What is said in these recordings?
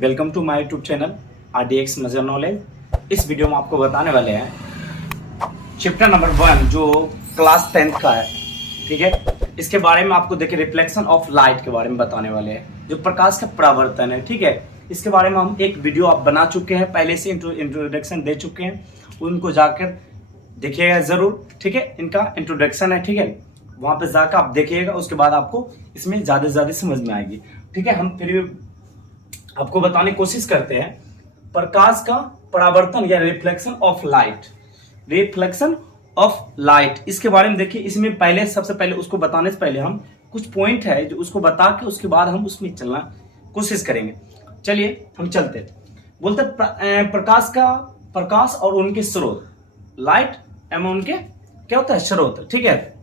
Welcome to my YouTube channel RDX major knowledge. इस video में आपको बताने वाले हैं चैप्टर नंबर 1 जो क्लास 10th का है। ठीक है, इसके बारे में आपको देखिए रिफ्लेक्शन ऑफ लाइट के बारे में बताने वाले हैं, जो प्रकाश का परावर्तन है। ठीक है, इसके बारे में हम एक वीडियो आप बना चुके हैं, पहले से इंट्रोडक्शन दे चुके हैं, उनको जाकर देखिएगा जरूर। ठीक है, इनका इंट्रोडक्शन है। ठीक है, वहां पे जाकर आप देखिएगा, उसके बाद आपको इसमें ज्यादा से ज्यादा समझ में आएगी। ठीक है, हम फिर आपको बताने की कोशिश करते हैं प्रकाश का परावर्तन या reflection of light. Reflection of light इसके बारे में देखिए, इसमें पहले सबसे पहले उसको बताने से पहले हम कुछ पॉइंट है जो उसको बता के उसके बाद हम उसमें चलना कोशिश करेंगे। चलिए हम चलते हैं। बोलते प्रकाश और उनके स्रोत, लाइट एवं उनके क्या होता है स्रोत। ठीक है,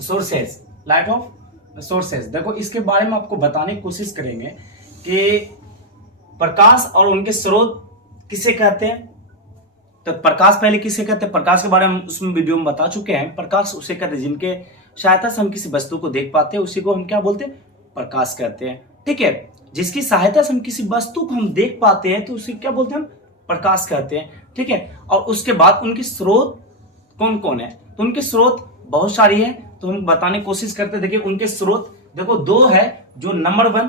सोर्सेस, लाइट ऑफ सोर्सेस। देखो इसके बारे में आपको बताने की कोशिश करेंगे कि प्रकाश और उनके स्रोत किसे कहते हैं। तो प्रकाश पहले किसे कहते हैं, प्रकाश के बारे में उसमें वीडियो में बता चुके हैं। प्रकाश उसे कहते हैं जिनके सहायता से हम किसी वस्तु को देख पाते हैं, उसी को हम क्या बोलते हैं, प्रकाश कहते हैं। ठीक है, जिसकी सहायता से हम किसी वस्तु को हम देख पाते हैं तो उसे क्या बोलते हैं, हम प्रकाश कहते हैं। ठीक है, और उसके बाद उनके स्रोत कौन कौन है, तो उनके स्रोत बहुत सारी है, तो हम बताने की कोशिश करते हैं। देखिए उनके स्रोत देखो दो है, जो नंबर 1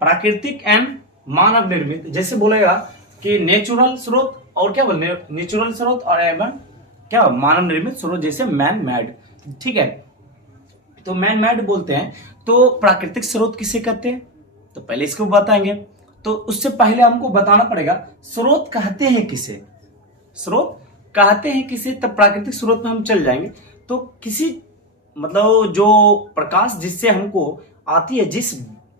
प्राकृतिक एंड मानव निर्मित। जैसे बोलेगा कि नेचुरल स्रोत और क्या बोले, नेचुरल स्रोत और एवं क्या मानव निर्मित स्रोत, जैसे मैन मेड। ठीक है, तो मैन मेड बोलते हैं। तो प्राकृतिक स्रोत किसे कहते हैं, तो पहले इसको बताएंगे। तो उससे पहले हमको बताना पड़ेगा स्रोत कहते हैं किसे, स्रोत कहते हैं किसे, तब प्राकृतिक स्रोत में हम चल जाएंगे। तो किसी मतलब जो प्रकाश जिससे हमको आती है, जिस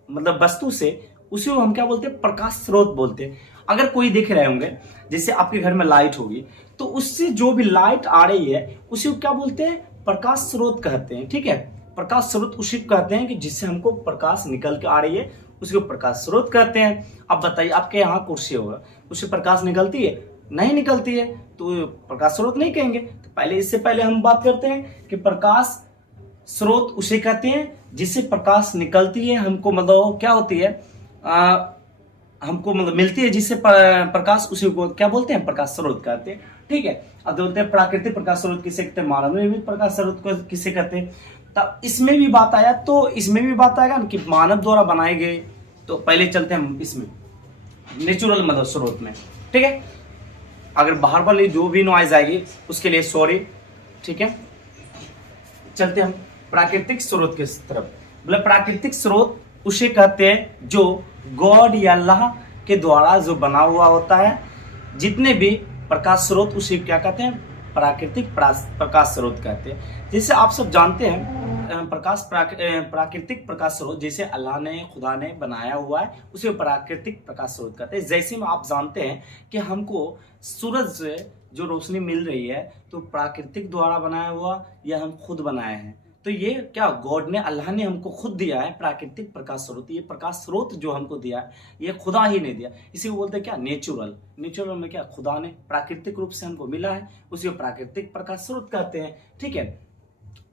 मतलब वस्तु से, उसी को हम क्या बोलते हैं, प्रकाश स्रोत बोलते हैं। अगर कोई देख रहे होंगे, जैसे आपके घर में लाइट होगी, तो उससे जो भी लाइट आ रही है उसी को क्या बोलते हैं, प्रकाश स्रोत कहते हैं। ठीक है, प्रकाश स्रोत उसी को कहते हैं कि जिससे हमको प्रकाश निकल के आ रही है, उसी को प्रकाश स्रोत कहते हैं। अब बताइए आपके यहाँ कुर्सी होगा, उससे प्रकाश निकलती है, नहीं निकलती है, तो प्रकाश स्रोत नहीं कहेंगे। तो पहले इससे पहले हम बात करते हैं कि प्रकाश स्रोत उसे कहते हैं जिससे प्रकाश निकलती है, हमको मतलब क्या होती है, हमको मतलब मिलती है, जिससे प्रकाश, उसे को क्या बोलते हैं, प्रकाश स्रोत कहते हैं। ठीक है, अब बोलते हैं प्राकृतिक प्रकाश स्रोत किसे कहते हैं, मानव निर्मित प्रकाश स्रोत को किसे कहते हैं। तब इसमें भी बात आया, तो इसमें भी बात आएगा कि मानव द्वारा बनाए गए। तो पहले चलते हैं इसमें नेचुरल मतलब स्रोत में। ठीक है, अगर बाहर वाली जो भी नॉइज आएगी उसके लिए सॉरी। ठीक है, चलते हम प्राकृतिक स्रोत के तरफ। मतलब प्राकृतिक स्रोत उसे कहते हैं जो गॉड या अल्लाह के द्वारा जो बना हुआ होता है। जितने भी प्रकाश स्रोत उसे क्या कहते हैं, प्राकृतिक प्रकाश स्रोत कहते हैं। जैसे आप सब जानते हैं प्राकृतिक प्रकाश स्रोत जैसे अल्लाह ने, खुदा ने बनाया हुआ है, उसे प्राकृतिक प्रकाश स्रोत कहते हैं। जैसे में आप जानते हैं कि हमको सूरज से जो रोशनी मिल रही है, तो प्राकृतिक द्वारा बनाया हुआ या हम खुद बनाए हैं। तो ये क्या गॉड ने, अल्लाह ने हमको खुद दिया है प्राकृतिक प्रकाश स्रोत। ये प्रकाश स्रोत जो हमको दिया है, ये खुदा ही ने दिया। इसी को बोलते हैं क्या, नेचुरल। नेचुरल में क्या, खुदा ने प्राकृतिक रूप से हमको मिला है, उसी को प्राकृतिक प्रकाश स्रोत कहते हैं। ठीक है,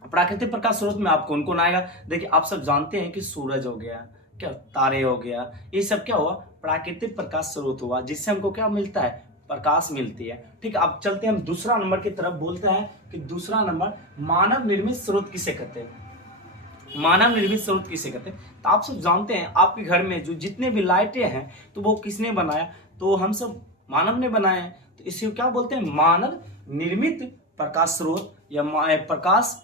प्राकृतिक प्रकाश स्रोत में आप कौन कौन आएगा, देखिए आप सब जानते हैं कि सूरज हो गया, क्या तारे हो गया, ये सब क्या हुआ, प्राकृतिक प्रकाश स्रोत हुआ, जिससे हमको क्या मिलता है, प्रकाश मिलती है। ठीक है, अब चलते हैं हम दूसरा नंबर की तरफ। बोलते हैं कि दूसरा नंबर मानव निर्मित स्रोत किसे कहते हैं। मानव निर्मित स्रोत किसे कहते हैं, तो आप सब जानते हैं आपके घर में जो जितने भी लाइटें हैं, तो वो किसने बनाया, तो हम सब मानव ने बनाए हैं। तो इसे क्या बोलते हैं, मानव निर्मित प्रकाश स्रोत, या प्रकाश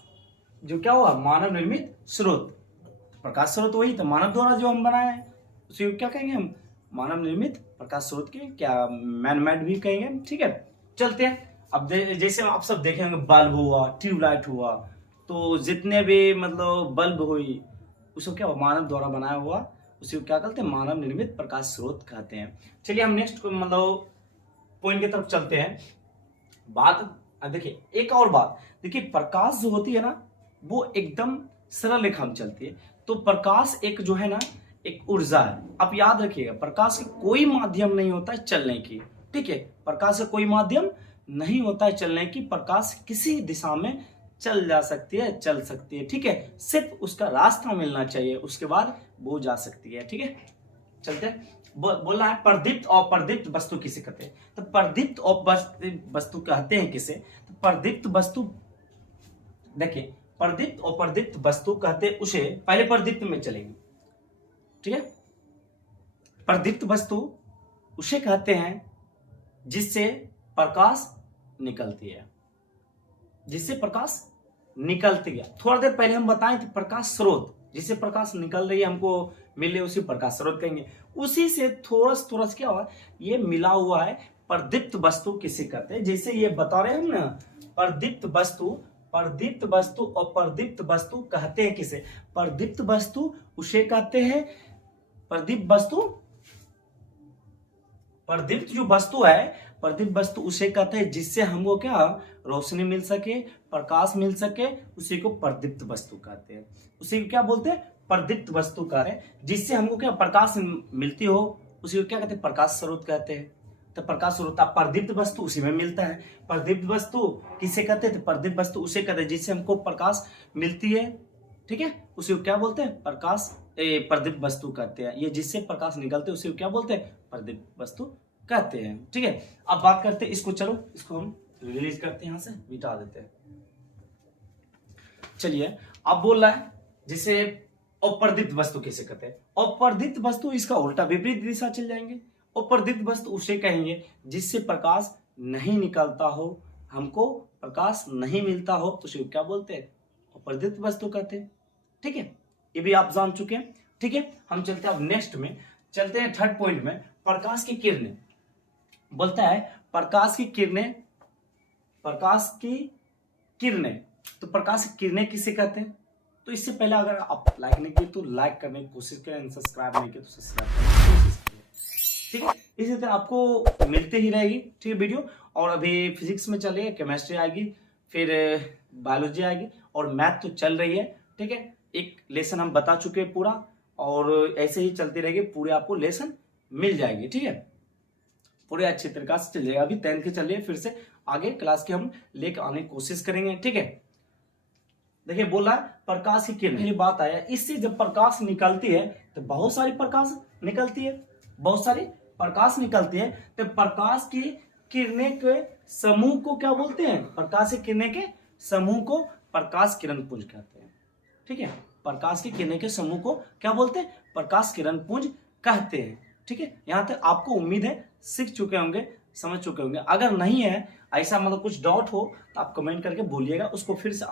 जो क्या हुआ, मानव निर्मित स्रोत। प्रकाश स्रोत वही था, मानव द्वारा जो हम बनाए हैं, उसे क्या कहेंगे हम, मानव निर्मित प्रकाश स्रोत के क्या मैन मेड भी कहेंगे। ठीक है, चलते हैं। अब जैसे आप सब देखेंगे बल्ब हुआ, ट्यूबलाइट हुआ, तो जितने भी मतलब बल्ब हुई, उसको क्या मानव द्वारा बनाया हुआ, उसी को क्या कहते हैं, मानव निर्मित प्रकाश स्रोत कहते हैं। चलिए हम नेक्स्ट मतलब पॉइंट की तरफ चलते हैं। बात देखिए, एक और बात देखिए, प्रकाश जो होती है ना, वो एकदम सरल रेखा में चलती है। तो प्रकाश एक जो है ना, एक ऊर्जा है। आप याद रखिएगा, प्रकाश का कोई माध्यम नहीं होता है चलने की। ठीक है, प्रकाश का कोई माध्यम नहीं होता है चलने की। प्रकाश किसी दिशा में चल जा सकती है, चल सकती है। ठीक है, सिर्फ उसका रास्ता मिलना चाहिए, उसके बाद वो जा सकती है। ठीक है, चलते हैं। बोलना है प्रदीप्त और प्रदीप्त वस्तु किसे कहते हैं। तो प्रदीप्त और वस्तु कहते हैं किसे, तो प्रदीप्त वस्तु, देखिए प्रदीप्त और प्रदीप्त वस्तु कहते हैं उसे, पहले प्रदीप्त में चलेंगे, ठीक है। प्रदीप्त वस्तु उसे कहते हैं जिससे प्रकाश निकलती है, जिससे प्रकाश निकलती है। थोड़ा देर पहले हम बताएं थे प्रकाश स्रोत, जिससे प्रकाश निकल रही है हमको मिल रही है उसी प्रकाश स्रोत कहेंगे। उसी से थोड़ा थोड़ा क्या हुआ, ये मिला हुआ है प्रदीप्त वस्तु किसे कहते हैं, जैसे ये बता रहे हैं हम ना, प्रदीप्त वस्तु, प्रदीप्त वस्तु और प्रदीप्त वस्तु कहते हैं किसे, प्रदीप्त वस्तु उसे कहते हैं, प्रदीप्त वस्तु, प्रदीप्त जो वस्तु है, प्रदीप्त वस्तु उसे कहते हैं जिससे हमको क्या रोशनी मिल सके, प्रकाश मिल सके, उसी को प्रदीप्त वस्तु कहते हैं। उसी को क्या बोलते हैं, प्रदीप्त वस्तु कहते हैं, जिससे हमको क्या प्रकाश मिलती हो, उसी को क्या कहते हैं, प्रकाश स्रोत कहते हैं। तो प्रकाश स्रोत प्रदीप्त वस्तु उसी में मिलता है। प्रदीप्त वस्तु किसे कहते हैं, तो प्रदीप्त वस्तु उसे कहते हैं जिससे हमको प्रकाश मिलती है, ठीक है, उसी को क्या बोलते हैं, प्रकाश प्रदीप्त वस्तु कहते हैं। ये जिससे प्रकाश निकलते हैं उसी को क्या बोलते हैं, प्रदीप्त वस्तु कहते हैं, ठीक है। अब बात करते हैं इसको, चलो इसको हम रिलीज करते हैं, यहां से मिटा देते हैं। चलिए अब बोल रहा है जिसे अप्रदीप्त वस्तु किसे कहते हैं। अप्रदीप्त वस्तु, इसका उल्टा विपरीत दिशा चल जाएंगे। अप्रदीप्त वस्तु उसे कहेंगे जिससे प्रकाश नहीं निकलता हो, हमको प्रकाश नहीं मिलता हो, उसे क्या बोलते हैं, अप्रदीप्त वस्तु कहते हैं, ठीक है। ये भी आप जान चुके हैं, ठीक है। हम चलते हैं अब नेक्स्ट में, चलते हैं थर्ड पॉइंट में, प्रकाश की किरणें। बोलता है प्रकाश की किरणें, प्रकाश की किरणें, तो प्रकाश की किरणें किसे कहते हैं। तो इससे पहले अगर आप लाइक नहीं किए तो लाइक करने की कोशिश करें, सब्सक्राइब नहीं किए तो सब्सक्राइब करने की कोशिश करें, ठीक है। इसी तरह आपको मिलते ही रहेगी, ठीक है, वीडियो। और अभी फिजिक्स में चल रही है, केमिस्ट्री आएगी, फिर बायोलॉजी आएगी और मैथ तो चल रही है, ठीक है। एक लेसन हम बता चुके हैं पूरा, और ऐसे ही चलती रहेगी, पूरे आपको लेसन मिल जाएगी, ठीक है। पूरे अच्छे तरीके से चल जाएगा। अभी 10th के चलिए, फिर से आगे क्लास के हम लेकर आने की कोशिश करेंगे, ठीक है। देखिए बोला प्रकाश की किरण, पहली बात आया, इससे जब प्रकाश निकलती है तो बहुत सारी प्रकाश निकलती है, बहुत सारी प्रकाश निकलती है, तो प्रकाश की किरणें के समूह को क्या बोलते हैं, प्रकाश की किरणें के समूह को प्रकाश किरण पुंज कहते हैं, ठीक है। प्रकाश की किरणें के समूह को क्या बोलते हैं, प्रकाश किरण पुंज कहते हैं, ठीक है। यहां तक आपको उम्मीद है सीख चुके होंगे, समझ चुके होंगे। अगर नहीं है ऐसा, मतलब कुछ डाउट हो तो आप कमेंट करके बोलिएगा, उसको फिर से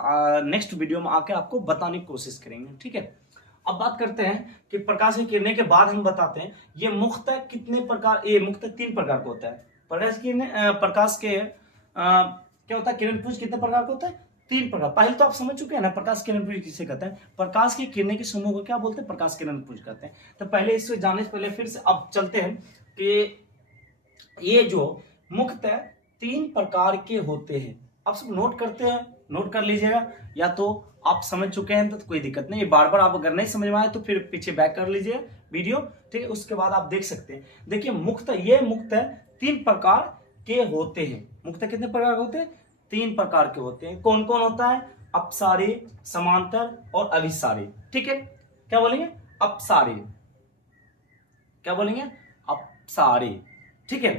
नेक्स्ट वीडियो में आके आपको बताने की कोशिश करेंगे, ठीक है। अब बात करते हैं कि प्रकाश की किरणें के बाद हम बताते हैं ये मुख्यतः कितने प्रकार, ये मुख्यतः 3 प्रकार का होता है। प्रकाश के क्या होता है, किरण पुंज कितने प्रकार का होता है, 3 प्रकार। पहले तो आप समझ चुके हैं ना प्रकाश किरण पुंज किसे कहते हैं, प्रकाश की किरणें के समूह को क्या बोलते हैं, प्रकाश किरण पुंज कहते हैं। तो पहले इससे जानने से पहले फिर से अब चलते हैं कि ये जो मुख्यतः 3 प्रकार के होते हैं, आप सब नोट करते हैं, नोट कर लीजिएगा, या तो आप समझ चुके हैं तो कोई दिक्कत नहीं, बार बार आप अगर नहीं समझ में आए तो फिर पीछे बैक कर लीजिए वीडियो, ठीक है, उसके बाद आप देख सकते हैं। देखिए मुख्यतः 3 प्रकार के होते हैं। मुख्यतः कितने प्रकार के होते हैं, 3 प्रकार के होते हैं। कौन कौन होता है, अपसारी, समांतर और अभिसारी, ठीक है। क्या बोलेंगे, अपसारी, क्या बोलेंगे, अपसारी, ठीक है।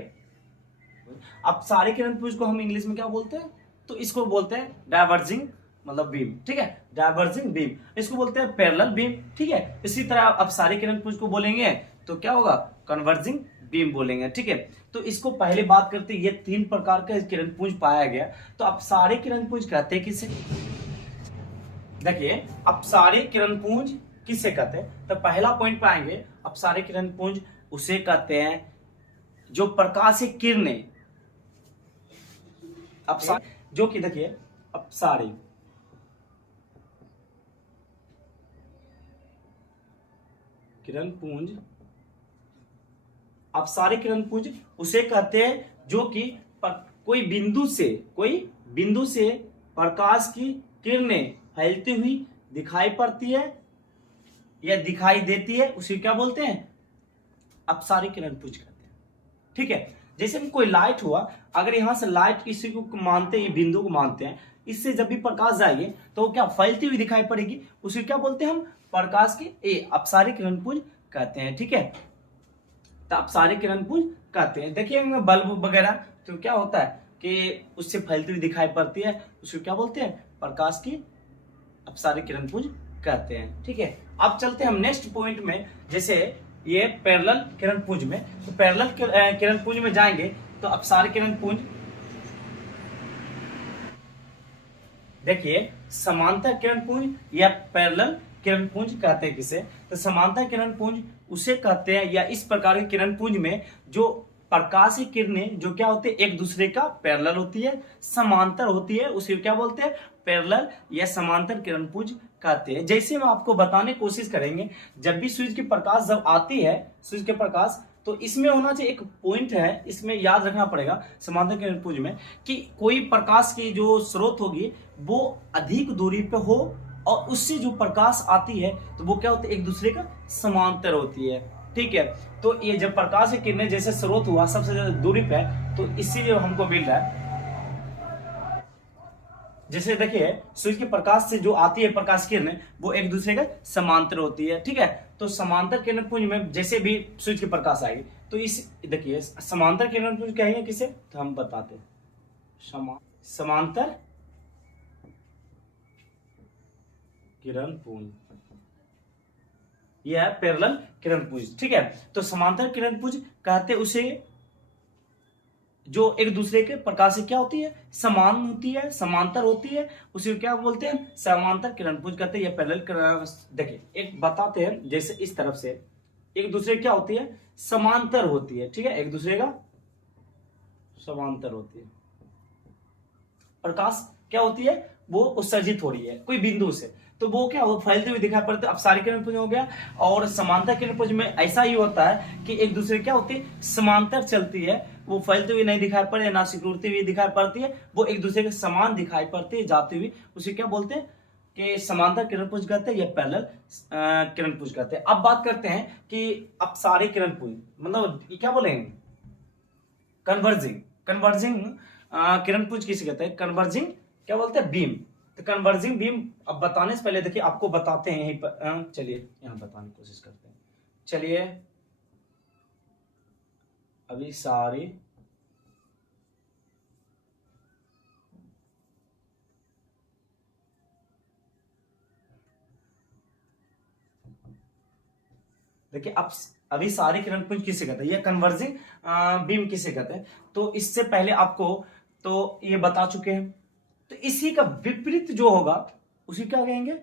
अपसारी किरण पुंज को हम इंग्लिश में क्या बोलते हैं, तो इसको बोलते हैं डाइवर्जिंग मतलब बीम, ठीक है, डाइवर्जिंग बीम। इसको बोलते हैं पैरेलल बीम, ठीक है। इसी तरह अपसारी किरण पुंज को बोलेंगे तो क्या होगा, कन्वर्जिंग बीम बोलेंगे, ठीक है। तो इसको पहले बात करते हैं, ये 3 प्रकार का किरण पुंज पाया गया, तो अपसारी किरण पुंज कहते हैं किसे। देखिए अपसारी किरण पुंज किसे कहते हैं, तो पहला पॉइंट पाएंगे, अपसारी किरण पुंज उसे कहते हैं जो प्रकाश की किरणें, जो कि देखिए अपसारी किरण पुंज, अपसारी किरण पुंज उसे कहते हैं जो कि कोई बिंदु से प्रकाश की किरणें फैलती हुई दिखाई पड़ती है या दिखाई देती है, उसे क्या बोलते हैं, अपसारी किरण पुंज कहते हैं, ठीक है। जैसे हम कोई लाइट हुआ, अगर यहां से लाइट किसी को मानते हैं, बिंदु को मानते हैं, इससे जब भी प्रकाश जाएगी तो वो क्या फैलती हुई दिखाई पड़ेगी, उसे क्या बोलते हैं हम, प्रकाश की अपसारी किरण पुंज कहते हैं, ठीक है। तो अपसारी किरण पुंज कहते हैं। देखिए बल्ब वगैरह तो क्या होता है कि उससे फैलती हुई दिखाई पड़ती है, उसको क्या बोलते हैं, प्रकाश की अपसारी किरण पुंज कहते हैं। ठीक है, अब चलते हैं हम नेक्स्ट पॉइंट में, जैसे ये पैरेलल किरण पुंज में। तो पैरेलल किरण पुंज में जाएंगे तो अपसारी किरण पुंज, देखिए समांतर किरण पुंज या पैरेलल किरण पुंज कहते हैं किसे, तो समांतर किरण पुंज उसे कहते हैं, या इस प्रकार के किरण पुंज में जो प्रकाश की किरणें जो क्या होते हैं एक दूसरे का पैरेलल होती है, समांतर होती है, उसे क्या बोलते हैं, पैरेलल या समांतर किरण पुंज कहते हैं। जैसे हम आपको बताने की कोशिश करेंगे, जब भी सूर्य की प्रकाश जब आती है, सूर्य के प्रकाश, तो इसमें होना चाहिए एक पॉइंट है, इसमें याद रखना पड़ेगा समांतर किरण पुंज में, कि कोई प्रकाश की जो स्रोत होगी वो अधिक दूरी पे हो और उससे जो प्रकाश आती है तो वो क्या होती है, एक दूसरे का समांतर होती है। ठीक है, तो ये जब प्रकाश की किरणें जैसे स्रोत हुआ सबसे ज्यादा दूरी पे है, तो इसीलिए हमको मिल रहा है, जैसे देखिए सूर्य के प्रकाश से जो आती है प्रकाश किरणें वो एक दूसरे का समांतर होती है। ठीक है, तो समांतर किरण पुंज में जैसे भी सूर्य के प्रकाश आएगी तो इस देखिए समांतर किरण पुंज कहेंगे किसे, तो हम बताते हैं समांतर किरण पुंज, यह है पैरेलल किरण पुंज। ठीक है, तो समांतर किरण पुंज कहते उसे जो एक दूसरे के प्रकाश से क्या होती है, समान होती है, समांतर होती है, उसे क्या बोलते हैं, समांतर किरण पुंज कहते हैं या पैरेलल किरण। देखिए एक बताते हैं, जैसे इस तरफ से एक दूसरे क्या होती है, समांतर होती है। ठीक है, एक दूसरे का समांतर होती है, प्रकाश क्या होती है, वो उत्सर्जित हो रही है कोई बिंदु से, तो वो क्या हो फैलते हुए दिखाई पड़ते, अपसारी किरण पुंज हो गया। और समांतर किरण पुंज में ऐसा ही होता है कि एक दूसरे क्या होती है, समांतर चलती है, वो फैलते हुए नहीं दिखाई पड़े, ना सिकुड़ती हुई दिखाई पड़ती है, वो एक दूसरे के समान दिखाई पड़ती है जाती हुई, उसे क्या बोलते हैं कि समांतर किरण पुंज कहते हैं या पैरेलल किरण पुंज कहते हैं। अब बात करते हैं कि अपसारी किरण पुंज मतलब क्या बोलेंगे, कन्वर्जिंग, कन्वर्जिंग किरण पुंज किसे कहते हैं, कन्वर्जिंग क्या बोलते हैं, बीम। तो कन्वर्जिंग बीम अब बताने से पहले देखिए आपको बताते हैं यहीं पर, चलिए यहां बताने की कोशिश करते हैं। चलिए अभी सारी देखिए अब अभी सारे किरण पुंज किसे कहते हैं, ये कन्वर्जिंग बीम किसे कहते हैं, तो इससे पहले आपको तो ये बता चुके हैं। तो इसी का विपरीत जो होगा उसी क्या कहेंगे,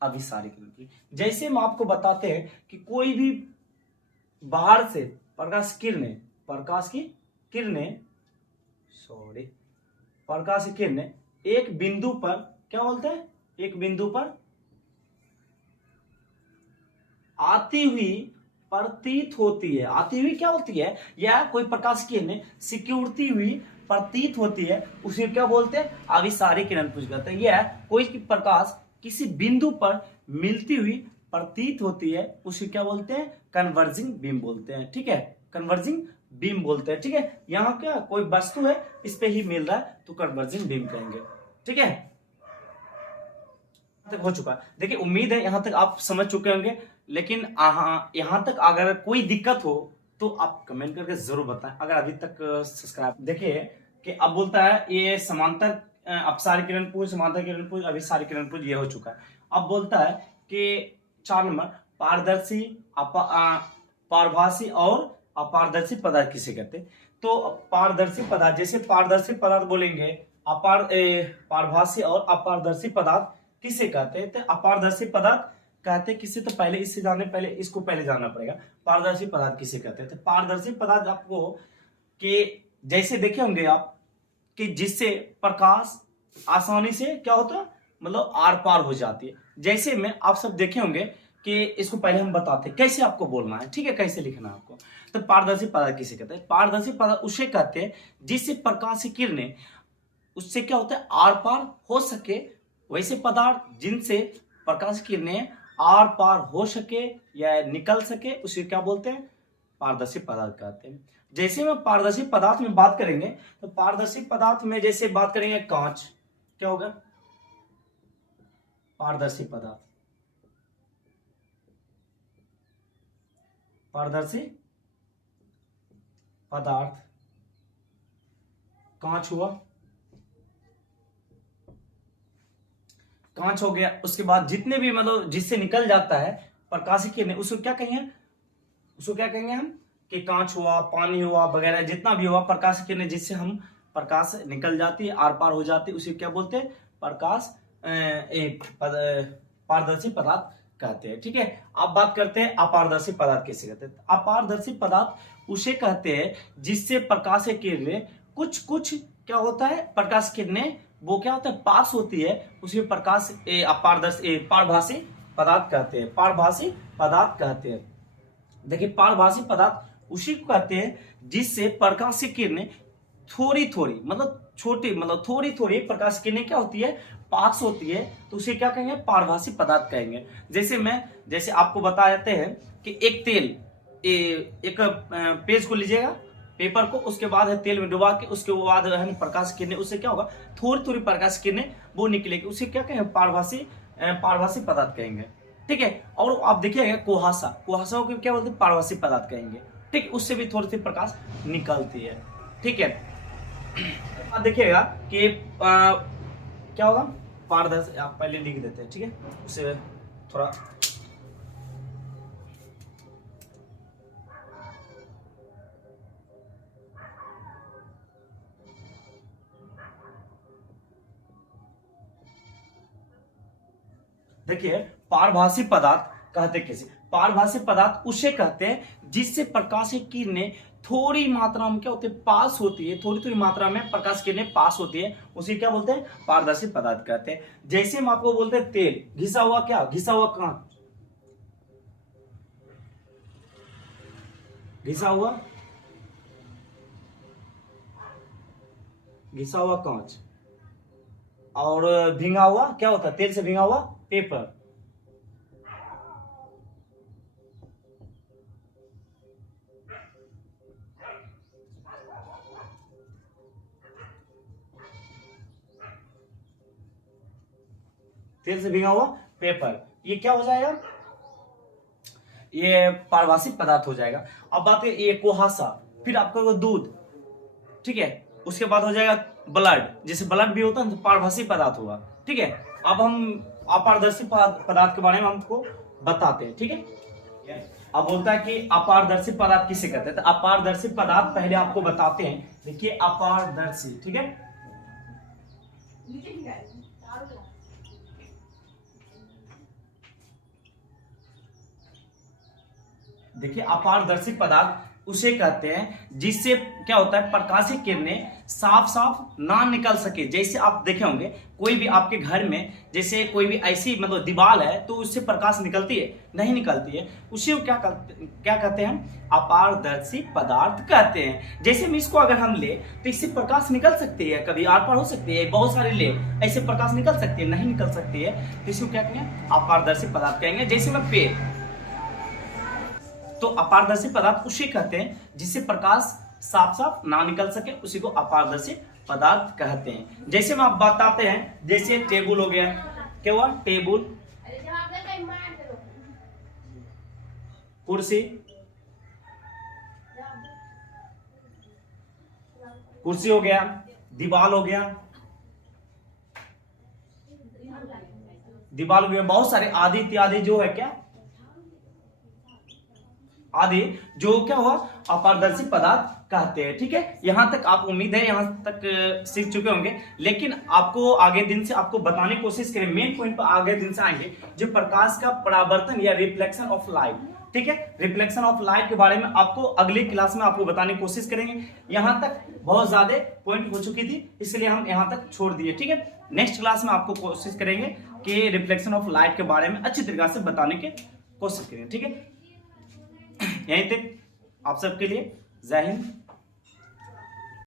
अभिसारी किरण पुंज। जैसे हम आपको बताते हैं कि कोई भी बाहर से प्रकाश की किरणें सॉरी प्रकाश की किरणें एक बिंदु पर क्या बोलते हैं, एक बिंदु पर आती हुई प्रतीत होती है, आती हुई क्या होती है, या कोई प्रकाश की किरणें सिकुड़ती हुई प्रतीत होती है, उसे क्या बोलते हैं, अभिसारी किरण पुंज कहते हैं। यह कोई प्रकाश किसी बिंदु पर मिलती हुई प्रतीत होती है, उसे क्या बोलते हैं, कन्वर्जिंग बीम बोलते हैं। ठीक है, कन्वर्जिंग बीम बोलते हैं। ठीक है, यहाँ क्या कोई वस्तु है इस पे ही मिल रहा है तो कन्वर्जिंग बीम कहेंगे। ठीक है, तक हो चुका है। देखिए उम्मीद है यहां तक आप समझ चुके होंगे, लेकिन यहां तक अगर कोई दिक्कत हो तो आप कमेंट करके जरूर बताएं। अगर अभी तक सब्सक्राइब, देखिए कि अब बोलता है ये समांतर अपसारी किरण पुंज, समांतर किरण पुंज, अभिसारी किरण पुंज, ये हो चुका है। अब बोलता है कि 4 नंबर पारदर्शी, पारभासी और अपारदर्शी पदार्थ किसे कहते हैं। तो पारदर्शी पदार्थ, जैसे पारदर्शी पदार्थ बोलेंगे, पारभासी और अपारदर्शी पदार्थ किसे कहते हैं, तो अपारदर्शी पदार्थ कहते हैं किसे, तो पहले इससे जाने पहले इसको पहले जानना पड़ेगा, पारदर्शी पदार्थ किसे कहते हैं। तो पारदर्शी पदार्थ आपको कि जैसे देखे होंगे आप कि जिससे प्रकाश आसानी से क्या होता है, मतलब आर पार हो जाती है। जैसे में आप सब देखे होंगे कि इसको पहले हम बताते हैं कैसे आपको बोलना है, ठीक है, कैसे लिखना है आपको। तो पारदर्शी पदार्थ किसे कहते हैं, पारदर्शी पदार्थ उसे कहते हैं जिससे प्रकाश की किरणें उससे क्या होता है आर पार हो सके, वैसे पदार्थ जिनसे प्रकाश की किरणें आर पार हो सके या निकल सके उसे क्या बोलते हैं, पारदर्शी पदार्थ कहते हैं। जैसे में पारदर्शी पदार्थ में बात करेंगे तो पारदर्शी पदार्थ में जैसे बात करेंगे कांच, क्या होगा, पारदर्शी पदार्थ, पारदर्शी पदार्थ कांच हुआ, कांच हो गया। उसके बाद जितने भी मतलब जिससे निकल जाता है प्रकाशीय किरणें, उसको क्या कहेंगे, उसको क्या कहेंगे हम कि कांच हुआ, पानी हुआ वगैरह, जितना भी हुआ प्रकाश किरणें जिससे हम प्रकाश निकल जाती है, आर पार हो जाती है, उसे क्या बोलते हैं, प्रकाश पारदर्शी पदार्थ कहते हैं। ठीक है, अब बात करते हैं अपारदर्शी पदार्थ किसे कहते हैं। अपारदर्शी पदार्थ उसे कहते हैं जिससे प्रकाश की किरणें कुछ कुछ क्या होता है, प्रकाश किरणें वो क्या होता है, पास होती है, उसे प्रकाश अपारदर्शी पारभासी पदार्थ कहते हैं, पारभासी पदार्थ कहते हैं। देखिए पारभासी पदार्थ उसी को कहते हैं जिससे प्रकाश की किरणें थोड़ी थोड़ी मतलब छोटी मतलब थोड़ी थोड़ी प्रकाश की किरणें क्या होती है, पास होती है, तो उसे क्या कहेंगे, पारभासी पदार्थ कहेंगे। जैसे आपको बताते हैं कि एक तेल एक पेज को लीजिएगा, पेपर को, उसके बाद है तेल में डुबा के, उसके बाद है प्रकाश किरणें, उससे क्या होगा, थोड़ी थोड़ी प्रकाश किरणें वो निकलेगी, उसे क्या कहेंगे, पारभासी पदार्थ कहेंगे। ठीक है, और आप देखिएगा कुहासा, कुहासा को क्या बोलते हैं, पारभासी पदार्थ कहेंगे। ठीक, उससे भी थोड़ी सी प्रकाश निकलती है। ठीक है, आप देखिएगा कि क्या होगा, पारदर्शी, आप पहले लिख देते हैं। ठीक है, उससे थोड़ा देखिए पारभासी पदार्थ कहते कैसे, पारभासी पदार्थ उसे कहते हैं जिससे प्रकाश की किरणें थोड़ी मात्रा में क्या होती है, पास होती है, थोड़ी थोड़ी मात्रा में प्रकाश की किरणें पास होती है, उसे क्या बोलते हैं, पारदर्शी पदार्थ कहते हैं। जैसे हम आपको बोलते हैं तेल घिसा हुआ, क्या घिसा हुआ कांच, घिसा हुआ कांच, और भींगा हुआ क्या होता है, तेल से भींगा हुआ पेपर। तेल से भींगा हुआ पेपर, ये क्या हो जाएगा, ये पारभासी पदार्थ हो जाएगा। अब बात है ये कुहासा, फिर आपका दूध, ठीक है, उसके बाद हो जाएगा ब्लड, जैसे ब्लड भी होता है तो पारभासी पदार्थ हुआ। ठीक है, अब हम अपारदर्शी पदार्थ के बारे में हमको बताते हैं। ठीक है, अब बोलता है कि अपारदर्शी पदार्थ किसे कहते हैं, तो अपारदर्शी पदार्थ पहले आपको बताते हैं। देखिए अपारदर्शी, ठीक है, देखिए अपारदर्शी पदार्थ उसे कहते हैं जिससे क्या होता है, प्रकाशीय किरणें साफ साफ ना निकल सके। जैसे आप देखे होंगे कोई भी आपके घर में जैसे कोई भी ऐसी मतलब दीवार है तो उससे प्रकाश निकलती है, नहीं निकलती है, उसे क्या कहते हैं, अपारदर्शी पदार्थ कहते हैं। जैसे में इसको अगर हम ले तो इससे प्रकाश निकल सकती है, कभी आर पार हो सकती है, बहुत सारे ले ऐसे प्रकाश निकल सकती है, नहीं निकल सकती है, तो इसको क्या कहेंगे, अपारदर्शी पदार्थ कहेंगे। जैसे में पेड़, तो अपारदर्शी पदार्थ उसे कहते हैं जिससे प्रकाश साफ साफ ना निकल सके, उसी को अपारदर्शी पदार्थ कहते हैं। जैसे हम आप बताते हैं, जैसे टेबल हो गया, क्या हुआ, टेबल, कुर्सी, कुर्सी हो गया, दीवार हो गया, दीवार हो गया, बहुत सारे आदि इत्यादि जो है क्या, आदि जो क्या हुआ, अपारदर्शी पदार्थ कहते हैं। ठीक है, यहां तक आप उम्मीद है यहां तक सीख चुके होंगे, लेकिन आपको आगे दिन से आपको बताने की कोशिश करें, मेन पॉइंट पर आगे दिन से आएंगे, जो प्रकाश का परावर्तन या रिफ्लेक्शन ऑफ लाइट। ठीक है, रिफ्लेक्शन ऑफ लाइट के बारे में आपको अगली क्लास में आपको बताने की कोशिश करेंगे। यहां तक बहुत ज्यादा पॉइंट हो चुकी थी, इसलिए हम यहां तक छोड़ दिए। ठीक है, नेक्स्ट क्लास में आपको कोशिश करेंगे कि रिफ्लेक्शन ऑफ लाइट के बारे में अच्छी तरीके से बताने की कोशिश करेंगे। ठीक है, यहीं तक आप सबके लिए जय हिंद।